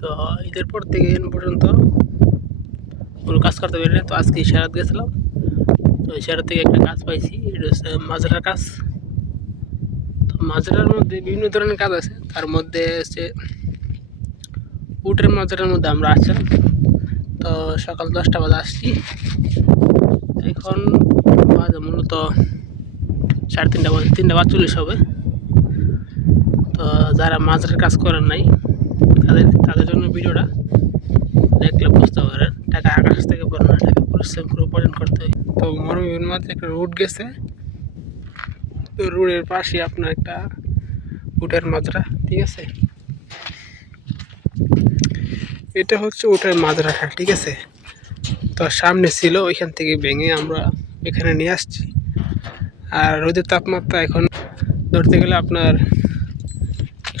তো ঈদের পর থেকে এখন পর্যন্ত কোনো কাজ করতে পারি না। তো আজকে ইশারাত গেছিলাম, তো ইশারাত থেকে একটা কাজ পাইছি, এটা হচ্ছে মাজরার কাজ। তো মাজরার মধ্যে বিভিন্ন ধরনের কাজ আছে, তার মধ্যে হচ্ছে উটের মাজরার মধ্যে আমরা আসছিলাম। তো সকাল 10টা বাজে আসছি, এখন বাজে মূলত 3:30 বাজে, 3:40 হবে। তো যারা মাজরার কাজ করেন নাই তাদের জন্য ভিডিওটা দেখলে বুঝতে পারেন, টাকা আকাশ থেকে পড়ে না, টাকা পরিশ্রম করে উপার্জন করতে হয়। তো মরুভূমির মাঝে একটা রুট গেছে, তো রোডের পাশে আপনার একটা উটের মাজরা, ঠিক আছে। এটা হচ্ছে উটের মাজরাটা, ঠিক আছে। তো সামনে ছিল, ওইখান থেকে ভেঙে আমরা এখানে নিয়ে আসছি। আর রোদের তাপমাত্রা এখন ধরতে গেলে আপনার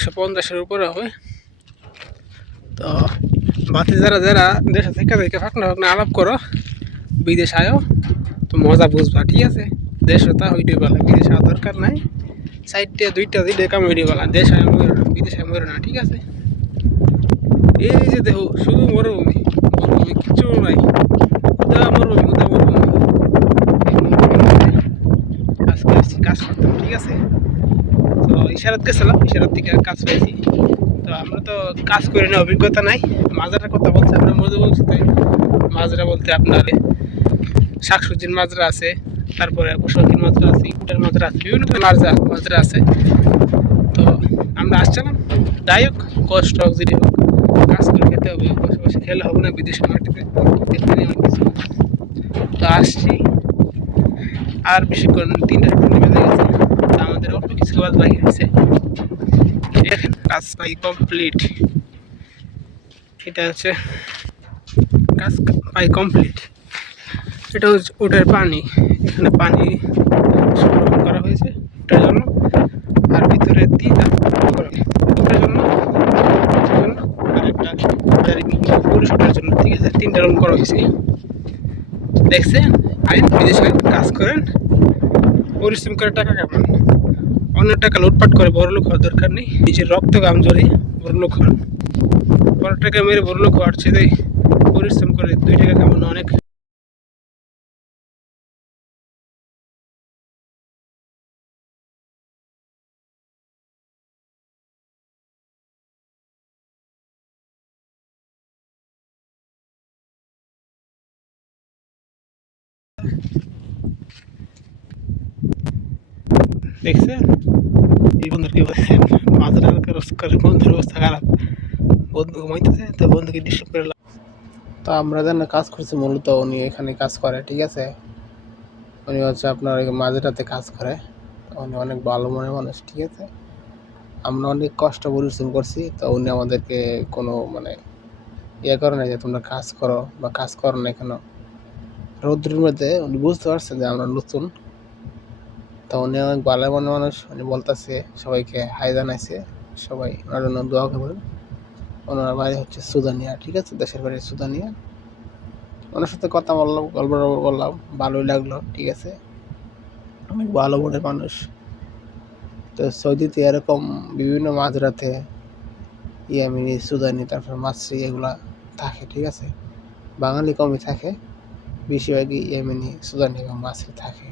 150-এর উপরে হবে। তো বাতি যারা যারা দেশে থেকে ফাঁকনা ফাঁকনা আলাপ করো, বিদেশ আয়ো, তো মজা বুঝবা, ঠিক আছে। দেশে তা হইতে বলা, বিদেশ আওয়ার দরকার নাই। সাইডে দুইটা দিলে কাম হইতে বলা, দেশ আয় মরে না, বিদেশ আয় মরে না, ঠিক আছে। এই যে দেখো শুধু মরুভূমি, মরুভূমি কিচ্ছু নাই, উদা মরুভূমি, উদা মরুভূমি। এই মরুভূমিতে আজকে আসছি কাজ করতাম, ঠিক আছে। তো ইশারাত গেছিলাম, ইশারাত থেকে কাজ পেয়েছি। তো আমরা তো কাজ করি না, অভিজ্ঞতা নাই। মাজরার কথা বলছে, আমরা মরুভূমিতে মাজরা বলতে আপনার শাকসবজির মাজরা আছে, তারপরে পশুপাখির মাজরা আছে, উটের মাজরা আছে, বিভিন্ন ধরনের মাজরা আছে। তো আমরা আসছিলাম, যাই হোক কষ্ট হোক যদি হোক, কাজ করে খেতে হবে, বসে বসে খেলে হবে না বিদেশের মাটিতে, এখানে অনেক কিছু। তো আসছি, আর বেশিক্ষণ 3টা বেজে গেছে, তো আমাদের অল্প কিছু কাজ বাকি হয়েছে। দেখেন কাজ প্রায় কমপ্লিট, এটা হচ্ছে কাজ প্রায় কমপ্লিট। এটা হচ্ছে উটের পানি, এখানে পানি সংরক্ষণ করা হয়েছে উটের জন্য। আর ভিতরে 3টা উটের জন্য, আর একটা পুরুষ ওঠার জন্য, ঠিক আছে। 3টা রুম করা হয়েছে। দেখছেন, আইন বিদেশে কাজ করেন, পরিশ্রম করে টাকা কামান, অন্য টাকা লুটপাট করে বড়লোক হওয়ার দরকার নেই। নিজের রক্ত গাম জড়িয়ে বড়লোক হন, বড় টাকা মেরে বড়লোক হওয়ার চেয়ে পরিশ্রম করে 2 টাকা কামানো অনেক। দেখছেন এই বন্ধুর কি বলছেন, মাঝরাত করে বন্ধুর অবস্থা খারাপ, বন্ধু ঘুমাইতেছে, তো বন্ধুকে ডিস্টার্ব করে। তো আমরা যেন কাজ করছি, মূলত উনি এখানে কাজ করে, ঠিক আছে। উনি হচ্ছে আপনার মাঝরাতে কাজ করে, উনি অনেক ভালো মনের মানুষ, ঠিক আছে। আমরা অনেক কষ্ট পরিশ্রম করছি, তো উনি আমাদেরকে কোনো মানে ইয়ে করে না যে তোমরা কাজ করো বা কাজ করো না কেন। রৌদ্রের মধ্যে উনি বুঝতে পারছে যে আমরা নতুন, তো উনি অনেক ভালো মনের মানুষ। উনি বলতেছে সবাইকে হাই জানাইছে, সবাই ওনার জন্য দোয়া করবেন। ওনার বাড়ি হচ্ছে সুদানিয়া, ঠিক আছে, দেশের বাড়ি সুদানিয়া। ওনার সাথে কথা বললাম, গল্প বললাম, ভালোই লাগলো, ঠিক আছে। অনেক ভালো মনের মানুষ। তো সৌদিতে এরকম বিভিন্ন মাঝরাতে ইয়ামিনি, সুদানি, তারপর মাছরি এগুলা থাকে, ঠিক আছে। বাঙালি কমই থাকে, বেশিরভাগই ইয়ামিনি, সুদানি এবং মাছরি থাকে।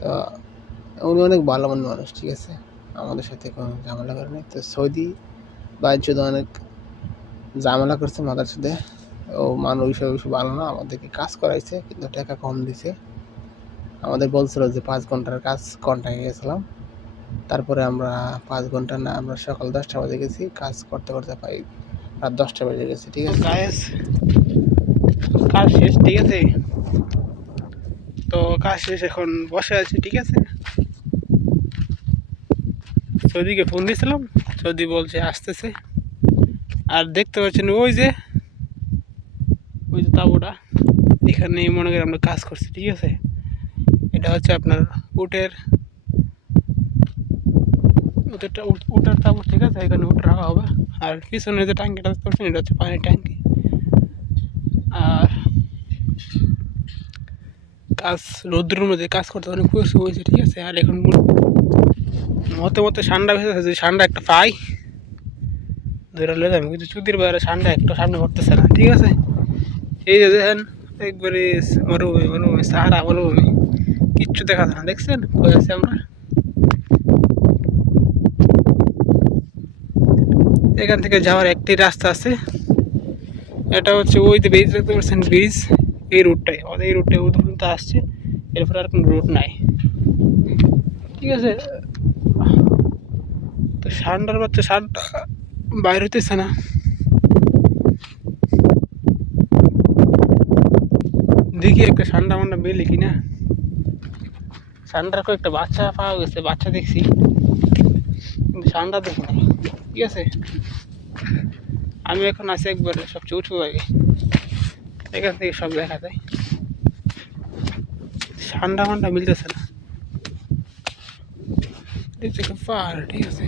তো উনি অনেক ভালো মনের মানুষ, ঠিক আছে, আমাদের সাথে কোনো ঝামেলা করে নেই। তো সৌদি বাণিজ্য অনেক ঝামেলা করছে আমাদের সাথে, ও মানুষ হিসেবে ভালো না, আমাদেরকে কাজ করাইছে কিন্তু টাকা কম দিছে। আমাদের বলছিল যে 5 ঘন্টার কাজ কন্ট্রাক্টে গেছিলাম, তারপরে আমরা 5 ঘন্টা না, আমরা সকাল 10টা বাজে গেছি, কাজ করতে করতে প্রায় রাত 10টা বেজে গেছে, ঠিক আছে। কাজ শেষ, ঠিক আছে। তো কাজ শেষ, এখন বসে আছি, ঠিক আছে। সৌদিকে ফোন দিয়েছিলাম, সৌদি বলছে আসতেছে। আর দেখতে পাচ্ছেন ওই যে তাঁবুটা, এখানে মনে করি আমরা কাজ করছি, ঠিক আছে। এটা হচ্ছে আপনার উটের উটের তাঁবু, ঠিক আছে, এখানে উট রাখা হবে। আর পিছনে যে ট্যাঙ্কিটা দেখতে পাচ্ছেন, এটা হচ্ছে পানির ট্যাঙ্কি। আর কাজ রৌদ্রের মধ্যে কাজ করতে অনেক পরিশ্রম হয়েছে, ঠিক আছে। আর এখন মতে মতে ঠান্ডা হয়েছে, যদি ঠান্ডা একটা পাই ধরে লয়ে যাবো, কিন্তু চুদির বাইরে ঠান্ডা একটু সামনে পড়তেছে না। ঠিক আছে, এই যে দেখেন একবারে মরুভূমি মরুভূমি সাহারা মরুভূমি, কিচ্ছু দেখা যায় না। দেখছেন কই আছি আমরা? এখান থেকে যাওয়ার একটি রাস্তা আছে, এটা হচ্ছে ওই যে ব্রিজ দেখতে পাচ্ছেন, ব্রিজ এই রুটটাই আমাদের, এই রুটটাই ওই পর্যন্ত আসছে, এরপরে আর কোনো রুট নাই। ঠিক আছে, তো ঠান্ডার বাচ্চা ঠান্ডা বাইর হইতেছে না। দেখি একটা ঠান্ডা মান্ডা বেলি কিনা। ঠান্ডার কয়েকটা বাচ্চা পাওয়া গেছে, বাচ্চা দেখছি, কিন্তু ঠান্ডা দেখি নাই। ঠিক আছে, আমি এখন আছি একবারে সবচেয়ে উঁচু জায়গায়, এখান থেকে সব দেখা যায়। ঠান্ডা মান্ডা মিলতেছে না, দেখছি একটা পাহাড়। ঠিক আছে,